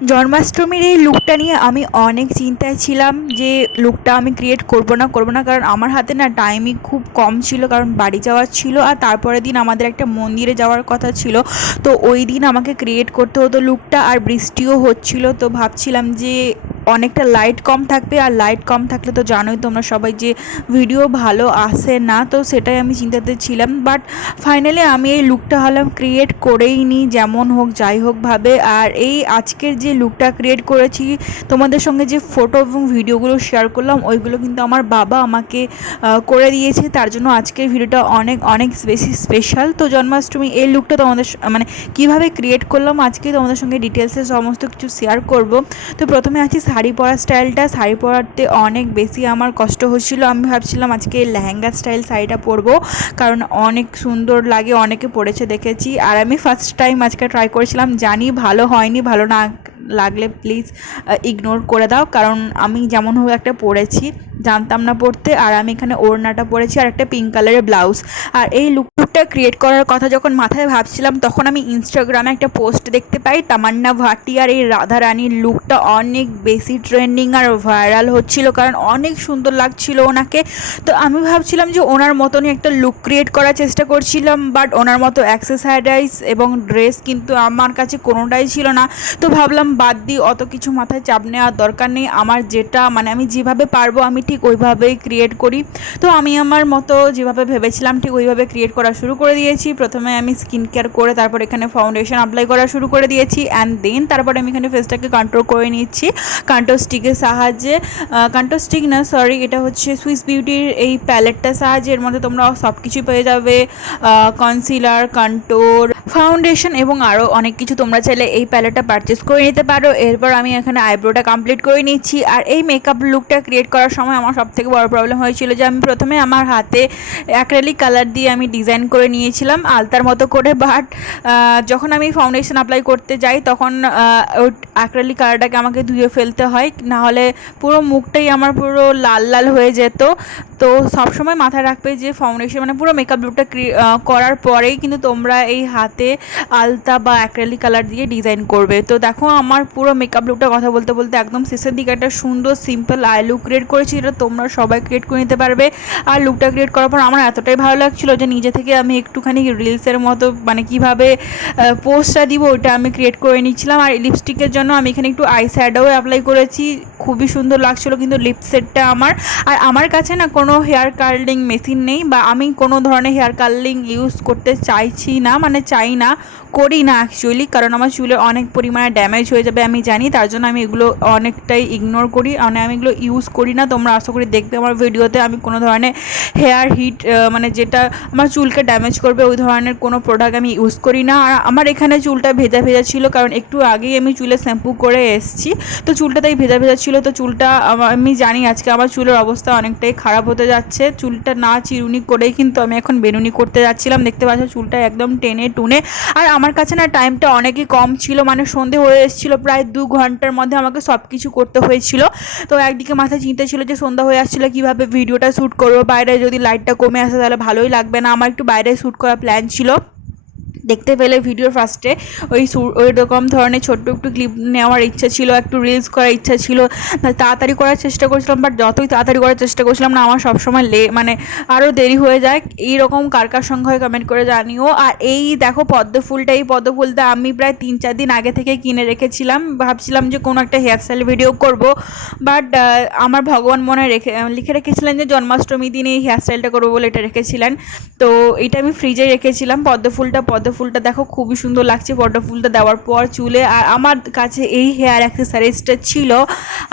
জন্মাষ্টমীর এই লুকটা নিয়ে আমি অনেক চিন্তায় ছিলাম যে লুকটা আমি ক্রিয়েট করব না করব না। কারণ আমার হাতে না টাইমই খুব কম ছিল, কারণ বাড়ি যাওয়ার ছিল আর তারপরের দিন আমাদের একটা মন্দিরে যাওয়ার কথা ছিল। তো ওই দিন আমাকে ক্রিয়েট করতে হতো লুকটা আর বৃষ্টিও হচ্ছিল। তো ভাবছিলাম যে অনেকটা লাইট কম থাকবে, আর লাইট কম থাকলে তো জানোই তোমরা সবাই যে ভিডিও ভালো আসে না, তো সেটাই আমি চিন্তাতে ছিলাম। বাট ফাইনালি আমি এই লুকটা হলাম ক্রিয়েট করেই নিই যেমন হোক, যাই হোক ভাবে। আর এই আজকের যে লুকটা ক্রিয়েট করেছি, তোমাদের সঙ্গে যে ফটো এবং ভিডিওগুলো শেয়ার করলাম, ওইগুলো কিন্তু আমার বাবা আমাকে করে দিয়েছে। তার জন্য আজকের ভিডিওটা অনেক অনেক বেশি স্পেশাল তো জন্মাষ্টমী এই লুকটা তোমাদের মানে কীভাবে ক্রিয়েট করলাম, আজকে তোমাদের সঙ্গে ডিটেলসে সমস্ত কিছু শেয়ার করব। তো প্রথমে আছি শাড়ি পরা স্টাইলটা শাড়ি পরাতে অনেক বেশি আমার কষ্ট হচ্ছিল। আমি ভাবছিলাম আজকে লেহেঙ্গা স্টাইল শাড়িটা পরবো, কারণ অনেক সুন্দর লাগে, অনেকে পরেছে দেখেছি। আর আমি ফার্স্ট টাইম আজকে ট্রাই করেছিলাম, জানি ভালো হয়নি, ভালো না লাগলে প্লিজ ইগনোর করে দাও। কারণ আমি যেমন হোক একটা পরেছি। জানতাম না পড়তে, আর আমি এখানে ওড়নাটা পরেছি আর একটা পিঙ্ক কালারের ব্লাউজ আর এই লুকটা ক্রিয়েট করার কথা যখন মাথায় ভাবছিলাম, তখন আমি ইনস্টাগ্রামে একটা পোস্ট দেখতে পাই, তামান্না ভাটিয়ার এই রাধা রানীর লুকটা অনেক বেশি ট্রেন্ডিং আর ভাইরাল হচ্ছিল, কারণ অনেক সুন্দর লাগছিল ওনাকে। তো আমি ভাবছিলাম যে ওনার মতনই একটা লুক ক্রিয়েট করার চেষ্টা করছিলাম বাট ওনার মতো অ্যাক্সেসারিজ এবং ড্রেস কিন্তু আমার কাছে কোনোটাই ছিল না। তো ভাবলাম, বাদ দিই অত কিছু মাথায় চাপ নেওয়ার দরকার নেই। আমার যেটা মানে আমি যেভাবে পারব, আমি ঠিক ওইভাবেই ক্রিয়েট করি। তো আমি আমার মতো যেভাবে ভেবেছিলাম, ঠিক ওইভাবে ক্রিয়েট করা শুরু করে দিয়েছি। প্রথমে আমি স্কিন কেয়ার করে তারপর এখানে ফাউন্ডেশন অ্যাপ্লাই করা শুরু করে দিয়েছি অ্যান্ড দেন তারপরে আমি এখানে ফেসটাকে কন্ট্রোল করে নিচ্ছি। কান্টো স্টিকের সাহায্যে কান্টো স্টিক না সরি এটা হচ্ছে সুইস বিউটির এই প্যালেটটার সাহায্যে। এর মধ্যে তোমরা সব কিছু পেয়ে যাবে কনসিলার কন্টোর ফাউন্ডেশন এবং আরও অনেক কিছু তোমরা চাইলে এই প্যালেটটা পারচেস করে নিতে পারো। এরপর আমি এখানে আইব্রোটা কমপ্লিট করে নিচ্ছি। আর এই মেকআপ লুকটা ক্রিয়েট করার সময় আমার সব থেকে বড় প্রবলেম হয়েছিল যে আমি প্রথমে আমার হাতে অ্যাক্রেলিক কালার দিয়ে আমি ডিজাইন করে নিয়েছিলাম আলতার মতো করে বাট যখন আমি ফাউন্ডেশন অ্যাপ্লাই করতে যাই তখন ওই অ্যাক্রেলিক কালারটাকে আমাকে ধুয়ে ফেলতে হয়, নাহলে পুরো মুখটাই আমার পুরো লাল লাল হয়ে যেত। তো সবসময় মাথায় রাখবে যে ফাউন্ডেশন মানে পুরো মেকআপ লুকটা করার পরেই কিন্তু তোমরা এই হাতে আলতা বা অ্যাক্রেলিক কালার দিয়ে ডিজাইন করবে। তো দেখো আমার পুরো মেকআপ লুকটা কথা বলতে বলতে একদম শেষের দিকে একটা সুন্দর সিম্পল আই লুক ক্রিয়েট করেছি এটা তোমরা সবাই ক্রিয়েট করে নিতে পারবে। আর লুকটা ক্রিয়েট করার পর আমার এতটাই ভালো লাগছিল যে নিজে থেকে আমি একটুখানি রিলসের মতো মানে কীভাবে পোস্টটা দিব ওটা আমি ক্রিয়েট করে নিচ্ছিলাম। আর লিপস্টিকের জন্য আমি এখানে একটু আই শ্যাডোও অ্যাপ্লাই করেছি। খুবই সুন্দর লাগছিল কিন্তু লিপ সেটটা আমার। আর আমার কাছে না কোনো হেয়ার কার্লিং মেশিন নেই বা আমি কোনো ধরনের হেয়ার কার্লিং ইউজ করতে চাইছি না মানে চাই না, করি না অ্যাকচুয়ালি কারণ আমার চুলে অনেক পরিমাণে ড্যামেজ হয়ে যাবে আমি জানি। তার জন্য আমি এগুলো অনেকটাই ইগনোর করি। মানে আমি এগুলো ইউজ করি না, তোমরা আশা করি দেখবে আমার ভিডিওতে আমি কোনো ধরনের হেয়ার হিট মানে যেটা আমার চুলকে ড্যামেজ করবে, ওই ধরনের কোনো প্রোডাক্ট আমি ইউজ করি না। আর আমার এখানে চুলটা ভেজা ভেজা ছিল, কারণ একটু আগেই আমি চুলে শ্যাম্পু করে এসেছি। তো চুলটা তাই ভেজা ভেজা ছিল, তো চুলটা আমি জানি আজকে আমার চুলের অবস্থা অনেকটাই খারাপ হতে যাচ্ছে। চুলটা না চিরুনি করেই কিন্তু আমি এখন বেনুনি করতে যাচ্ছিলাম। দেখতে পাচ্ছ চুলটা একদম টেনে টুনে। আর আমার কাছে না টাইমটা অনেকই কম ছিল মানে সন্ধে হয়ে এসেছিল, প্রায় দু ঘণ্টার মধ্যে আমাকে সব কিছু করতে হয়েছিল। তো একদিকে মাথায় চিন্তা ছিল যে সন্ধ্যা হয়ে আসছিল, কীভাবে ভিডিওটা শ্যুট করব? বাইরে যদি লাইটটা কমে আসে, তাহলে ভালোই লাগবে না। আমার একটু বাইরে শ্যুট করার প্ল্যান ছিল। দেখতে পেলে ভিডিওর ফার্স্টে ওই ওই রকম ধরনের ছোট্ট একটু ক্লিপ নেওয়ার ইচ্ছা ছিল, একটু রিলস করার ইচ্ছা ছিল। তাড়াতাড়ি করার চেষ্টা করছিলাম বাট যতই তাড়াতাড়ি করার চেষ্টা করছিলাম না, আমার সবসময় লে মানে আরও দেরি হয়ে যায়। এইরকম কার কার সঙ্গে হয় কমেন্ট করে জানিও। আর এই দেখো পদ্ম ফুলটা, এই পদ্ম ফুলটা আমি প্রায় তিন চার দিন আগে থেকে কিনে রেখেছিলাম। ভাবছিলাম যে কোনো একটা হেয়ার স্টাইল ভিডিও করব বাট আমার ভগবান মনে রেখে লিখে রেখেছিলেন যে জন্মাষ্টমী দিনে এই হেয়ার স্টাইলটা করব বলে এটা রেখেছিলেন। তো এটা আমি ফ্রিজে রেখেছিলাম। পদ্ম ফুলটা পদ্ম ফুলটা দেখো, খুবই সুন্দর লাগছে। পদ্ম ফুলটা দেওয়ার পর চুলে, আর আমার কাছে এই হেয়ার অ্যাক্সেসারিজটা ছিল।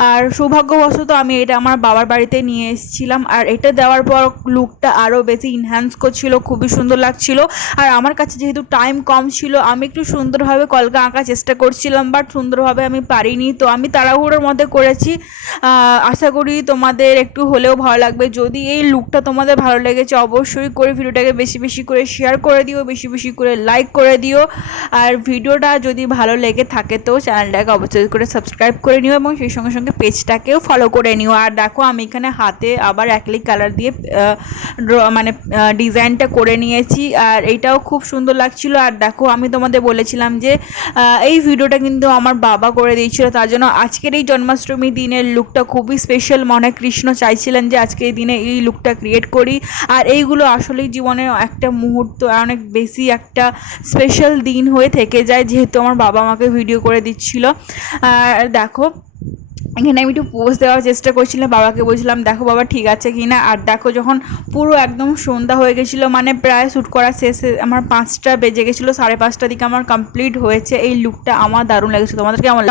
আর সৌভাগ্যবশত আমি এটা আমার বাবার বাড়িতে নিয়ে এসেছিলাম। আর এটা দেওয়ার পর লুকটা আরও বেশি ইনহ্যান্স করছিল, খুবই সুন্দর লাগছিল। আর আমার কাছে যেহেতু টাইম কম ছিল, আমি একটু সুন্দরভাবে কলকা আঁকার চেষ্টা করছিলাম বাট সুন্দরভাবে আমি পারিনি। তো আমি তাড়াহুড়োর মধ্যে করেছি। আশা করি তোমাদের একটু হলেও ভালো লাগবে। যদি এই লুকটা তোমাদের ভালো লেগেছে, অবশ্যই করে ভিডিওটাকে বেশি বেশি করে শেয়ার করে দিও, বেশি বেশি করে লাইক লাইক করে দিও। আর ভিডিওটা যদি ভালো লেগে থাকে তো চ্যানেলটাকে অবশ্যই করে সাবস্ক্রাইব করে নিও এবং সেই সঙ্গে সঙ্গে পেজটাকেও ফলো করে নিও। আর দেখো আমি এখানে হাতে আবার অ্যাক্রিলিক কালার দিয়ে ড্র- মানে ডিজাইনটা করে নিয়েছি। আর এইটাও খুব সুন্দর লাগছিল। আর দেখো আমি তোমাদের বলেছিলাম যে এই ভিডিওটা কিন্তু আমার বাবা করে দিয়েছিল। তার জন্য আজকের এই জন্মাষ্টমী দিনের লুকটা খুবই স্পেশাল মনে কৃষ্ণ চাইছিলেন যে আজকে এই দিনে এই লুকটা ক্রিয়েট করি। আর এইগুলো আসলেই জীবনে একটা মুহূর্ত। অনেক বেশি একটা স্পেশাল দিন হয়ে থেকে যায়, যেহেতু আমার বাবা আমাকে ভিডিও করে দিচ্ছিল। আর দেখো, এখানে আমি একটু পোস্ট দেওয়ার চেষ্টা করছিলাম, বাবাকে বলছিলাম, দেখো বাবা, ঠিক আছে কি না? আর দেখো যখন পুরো একদম সন্ধ্যা হয়ে গেছিল মানে প্রায় শ্যুট করা শেষে, আমার পাঁচটা বেজে গেছিল, সাড়ে পাঁচটার দিকে আমার কমপ্লিট হয়েছে। এই লুকটা আমার দারুণ লেগেছিলো। তোমাদের আমার?